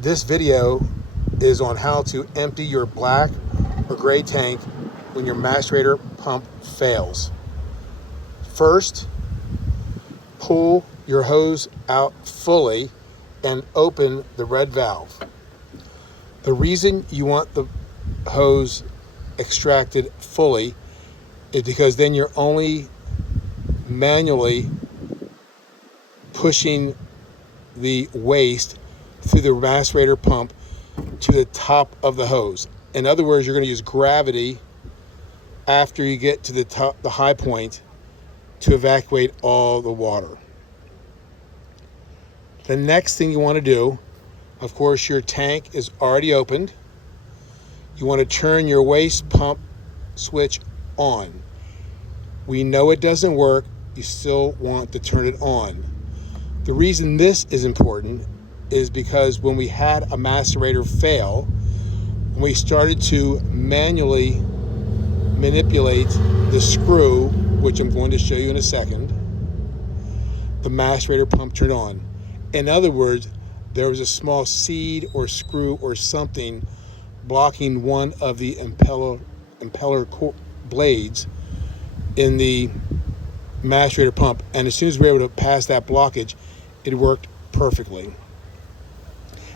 This video is on how to empty your black or gray tank when your macerator pump fails. First, pull your hose out fully and open the red valve. The reason you want the hose extracted fully is because then you're only manually pushing the waste through the macerator pump to the top of the hose. In other words, you're going to use gravity after you get to the top, the high point, to evacuate all the water. The next thing you want to do, of course, your tank is already opened. You want to turn your waste pump switch on. We know it doesn't work. You still want to turn it on. The reason this is important is because when we had a macerator fail, when we started to manually manipulate the screw, which I'm going to show you in a second, the macerator pump turned on. In other words, there was a small seed or screw or something blocking one of the impeller blades in the macerator pump, and as soon as we were able to pass that blockage, it worked perfectly.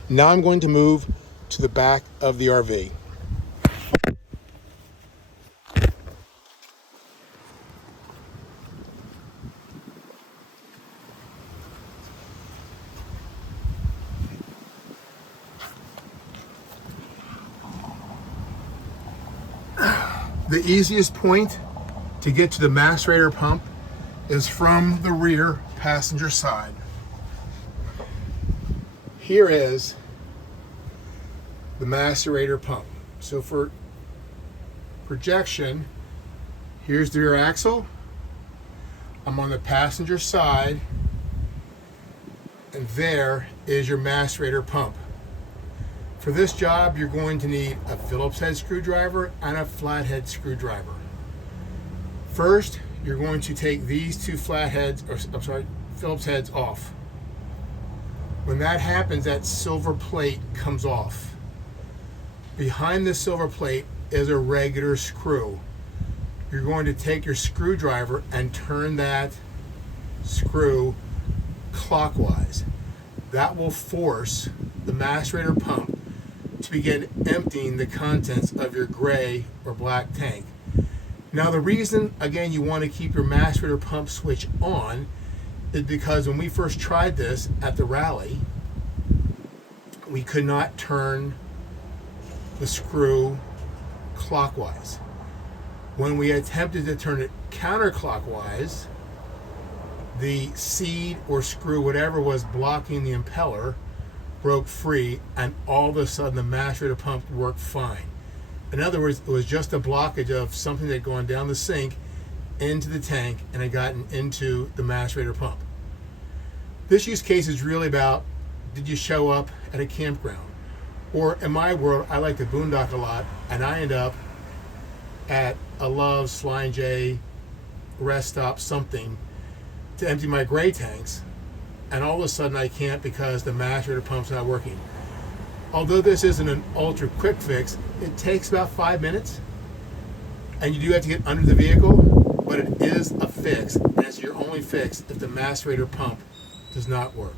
Now I'm going to move to the back of the RV. The easiest point to get to the macerator pump is from the rear passenger side. Here is the macerator pump. So for projection, here's the rear axle. I'm on the passenger side, and there is your macerator pump. For this job, you're going to need a Phillips head screwdriver and a flathead screwdriver. First, you're going to take these two Phillips heads off. When that happens, that silver plate comes off. Behind the silver plate is a regular screw. You're going to take your screwdriver and turn that screw clockwise. That will force the macerator pump to begin emptying the contents of your gray or black tank. Now the reason, again, you want to keep your macerator pump switch on is because when we first tried this at the rally, we could not turn the screw clockwise. When we attempted to turn it counterclockwise, the seed or screw, whatever was blocking the impeller, broke free, and all of a sudden the macerator pump worked fine. In other words, it was just a blockage of something that had gone down the sink into the tank and had gotten into the macerator pump. This use case is really about, did you show up at a campground? Or in my world, I like to boondock a lot, and I end up at a Love's, Sly & J, rest stop, something, to empty my gray tanks, and all of a sudden I can't because the macerator pump's not working. Although this isn't an ultra quick fix, it takes about 5 minutes, and you do have to get under the vehicle, but it is a fix, and it's your only fix if the macerator pump does not work.